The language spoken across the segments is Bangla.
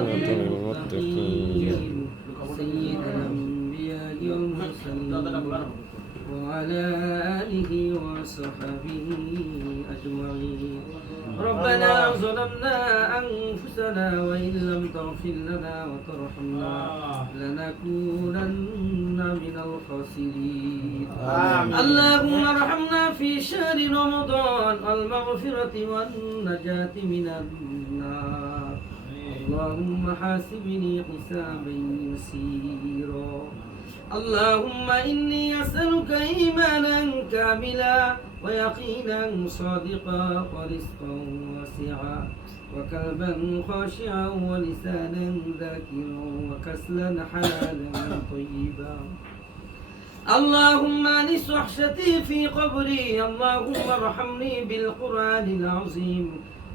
المتقين سيد الأنبياء والمرسلين وعلى آله وصحبه أجمعين. ربنا ظلمنا أنفسنا وإن لم تغفر لنا وترحمنا لنكونن من الخاسرين. اللهم ارحمنا في شهر رمضان المغفرة والنجاة من النار. اللهم حاسبني حسابا يسيرا. اللهم إني أسألك إيمانا كاملا ويقينا صادقا ورزقا واسعا وقلبا خاشعا ولسانا ذاكرا وكسلا حلالا طيبا. اللهم انس وحشتي في قبري. اللهم ارحمني بالقرآن العظيم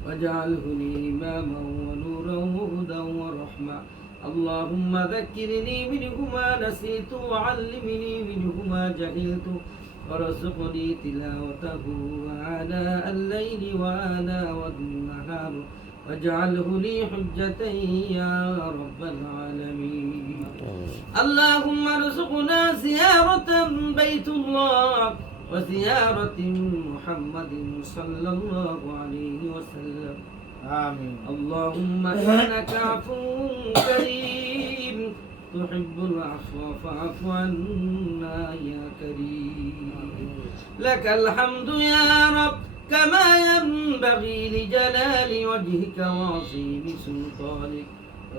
واجعله لي إماما ونورا وهدى ورحمة. اللهم ذكرني منه ما نسيت وعلمني منه ما جهلت وارزقني تلاوته آناء الليل وآناء النهار واجعله لي حجة يا رب العالمين. اللهم ارزقنا زيارة بيت الله وزيارة محمد صلى الله عليه وسلم. آمين. اللهم إنك عفو كريم تحب العفو فاعف عنا يا كريم. لك الحمد يا رب كما ينبغي لجلال وجهك وعظيم سلطانك.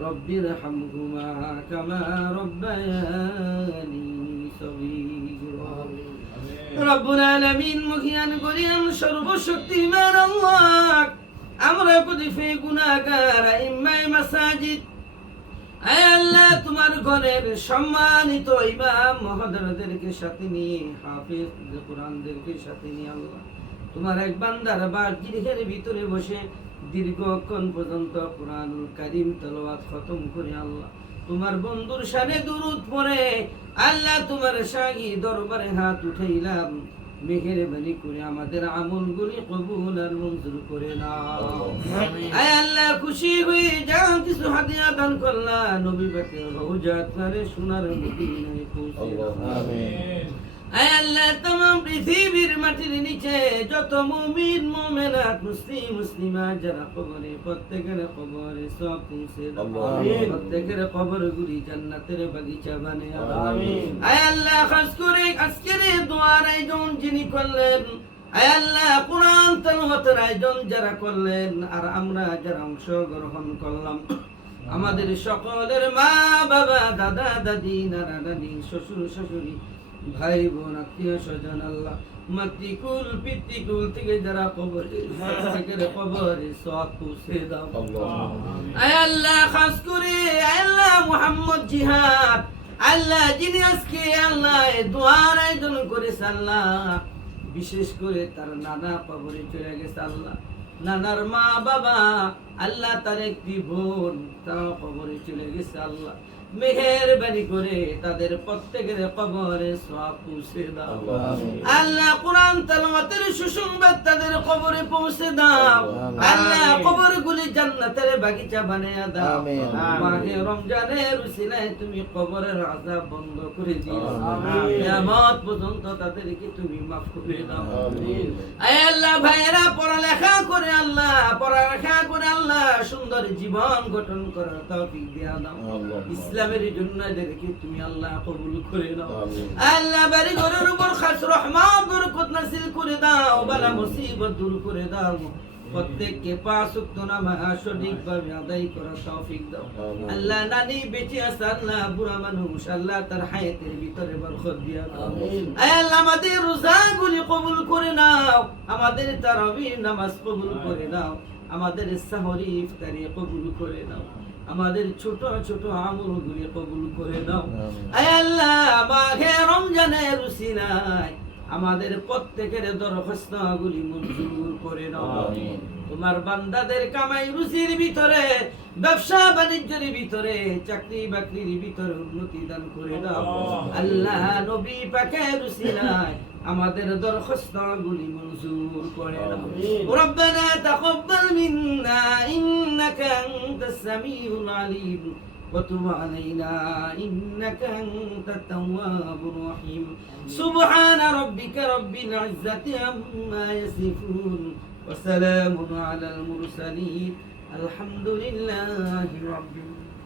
رب ارحمهما كما ربياني صغيرا. ربنا العالمين مخيان قريم সর্বশক্তিমান আল্লাহ, আমরা কতিফে গুনাহগার ইমাম মাসাজিদ, আয় আল্লাহ তোমার ঘরের সম্মানিত ইমাম মহোদয়দেরকে সাথে নিয়ে হাফেজ কোরআনদেরকে সাথে নিয়ে আল্লাহ তোমার এক বান্দার বাড়ির ভিতরে বসে দীর্ঘক্ষণ পর্যন্ত কোরআনুল কারীম তেলাওয়াত খতম করে আল্লাহ তোমার বন্ধুর শানে দুরূদ পড়ে আল্লাহ তোমার শাহী দরবারে হাত উঠাইলাম। মেহেরবানি করে আমাদের আমলগুলি কবুল আর মঞ্জুর করে নাও। আয় আল্লাহ খুশি হয়ে যা কিছু হাদিয়া দান করলা নবী পাকের রওজাত পারে সোনার মদিনায় পৌঁছে দাও। আমিন। আয় আল্লাহ तमाम পৃথিবীর মাটির নিচে যত মুমিন মুমিনাত মুসলিম মুসলিমা যারা কবরে প্রত্যেকের কবরে সব পৌঁছে দাও। আমিন। প্রত্যেকের কবরগুলি জান্নাতের বাগিচা বানিয়ে দাও। আমিন। আয় আল্লাহ খাস করে আজকের দোয়ার আয়োজন যিনি করলেন, আয় আল্লাহ কোরআন তেলাওয়াতের আয়োজন যারা করলেন আর আমরা যারা অংশগ্রহণ করলাম, আমাদের সকলের মা বাবা দাদা দাদি নানা নানি শ্বশুর শাশুড়ি ভাই বোন আত্মীয় স্বজন আল্লাহ মাতৃকুল পিতৃকুল থেকে যারা কবরে কবরে সওয়াব পৌঁছে দাও। আয় আল্লাহ খাস করে আয় আল্লাহ মুহাম্মদ জিহাদ আল্লাহ যিনি আজকে আল্লাহ দোয়ার আয়োজন করেছে আল্লাহ, বিশেষ করে তার নানা কবরে চলে গেছে আল্লাহ, নানার মা বাবা আল্লাহ তার একটি বোন তার কবরে চলে গেছে আল্লাহ, মেহেরবানি করে তাদের প্রত্যেকের কবরে সওয়াব পৌঁছে দাও। আল্লাহ কোরআন তেলাওয়াতের সুসংবাদ তাদের কবরে পৌঁছে দাও। আল্লাহ কবরগুলি জান্নাতের বাগিচা বানিয়ে দাও। মাহে রমজানের উসিলায় তুমি কবরের আযাব বন্ধ করে দিও। কিয়ামত পর্যন্ত তাদেরকে তুমি মাফ করে দাও। আয় আল্লাহ ভাইরা পড়ালেখা করে আল্লাহ সুন্দর জীবন গঠন করার তৌফিক দিয়া দাও। ইসলামের জন্য এদেরকে তুমি আল্লাহ কবুল করে নাও। আল্লাহ বাড়ি ঘরের উপর খাস রহমত বরকত নাযিল করে দাও, বালা মুসিবত দূর করে দাও। প্রত্যেককে পাঁচ ওয়াক্ত নামাজ সঠিকভাবে আদায় করার তৌফিক দাও। আল্লাহ নানি বেঁচে আছে আল্লাহ বুড়া মানুষ আল্লাহ তার হায়াতের ভিতরে বরকত দিয়া দাও। আল্লাহ আমাদের রোজাগুলি কবুল করে নাও, আমাদের তারাবির নামাজ কবুল করে নাও, আমাদের সাহরি ইফতারি কবুল করে নাও, আমাদের ছোট ছোট আমলগুলি কবুল করে দাও। আয় আল্লাহ মাহে রমজানের উসিলায় আমাদের প্রত্যেকের দরখাস্তগুলি মঞ্জুর করে নাও। তোমার বান্দাদের কামাই রুজির ভিতরে ব্যবসা বাণিজ্যের ভিতরে, চাকরি বাকরির ভিতরে উন্নতি দান করে দাও আল্লাহ। নবী পাকের উসিলায় আমাদের দরখাস্তগুলি মঞ্জুর করে দাও। রব্বানা তাকাব্বাল মিন্না ইন্নাকা আনতাস সামিউল আলিম وتب علينا إنك أنت التواب الرحيم سبحان ربك رب العزة عما يصفون وسلام على المرسلين الحمد لله رب العالمين